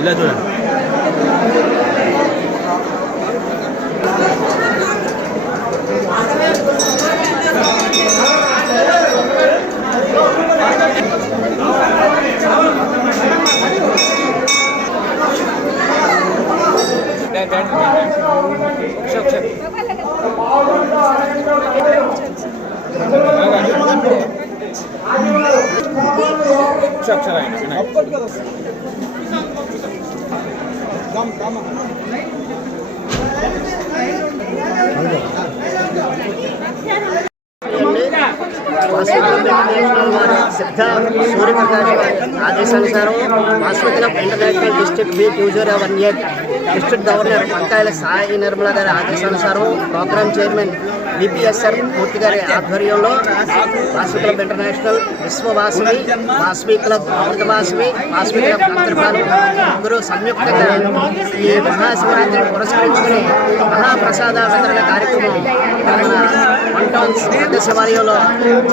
ఇలా చూడండి. సిద్ధ సూర్యప్రకాష్ ఆదేశానుసారం hospital of international district B 2018 district governor Vankayala Sai Nirmala గారి ఆదేశానుసారం ప్రోగ్రామ్ చైర్మన్ విపిఎస్ఆర్ మూర్తి గారి ఆధ్వర్యంలో hospital of international Vishwavasavi Vasavi club Amrutavasavi Vasavi club అంతర్భాగం ముగ్గురు సంయుక్తంగా ఈ మహాశివరాత్రిని పురస్కరించుకుని మహాప్రసాద వితరణ కార్యక్రమం వన్ టౌన్ శివాలయంలో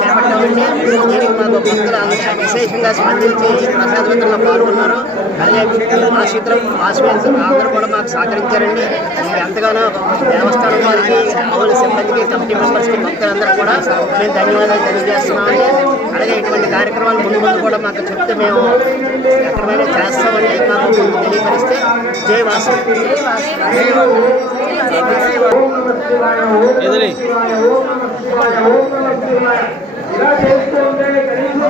చేపట్టామండి. దీనికి మాకు భక్తులు విశేషంగా స్పందించి ప్రసాద వితరణలో పాల్గొన్నారు. అలాగే ఆశీత్రం ఆశ్రయించ అందరూ కూడా మాకు సహకరించారండి. ఎంతగానో దేవస్థానం వారికి ఆవుల సిబ్బందికి కమిటీ మెంబర్స్కి భక్తులందరూ కూడా మేము ధన్యవాదాలు తెలియజేస్తున్నామండి. అలాగే ఇటువంటి కార్యక్రమాలు ముందు ముందు కూడా మాకు చెప్తే మేము ఎక్కడైనా చేస్తామండి. మాకు తెలియపరిస్తే జై వాసు. ఇలా చేస్తుంటే కనీసం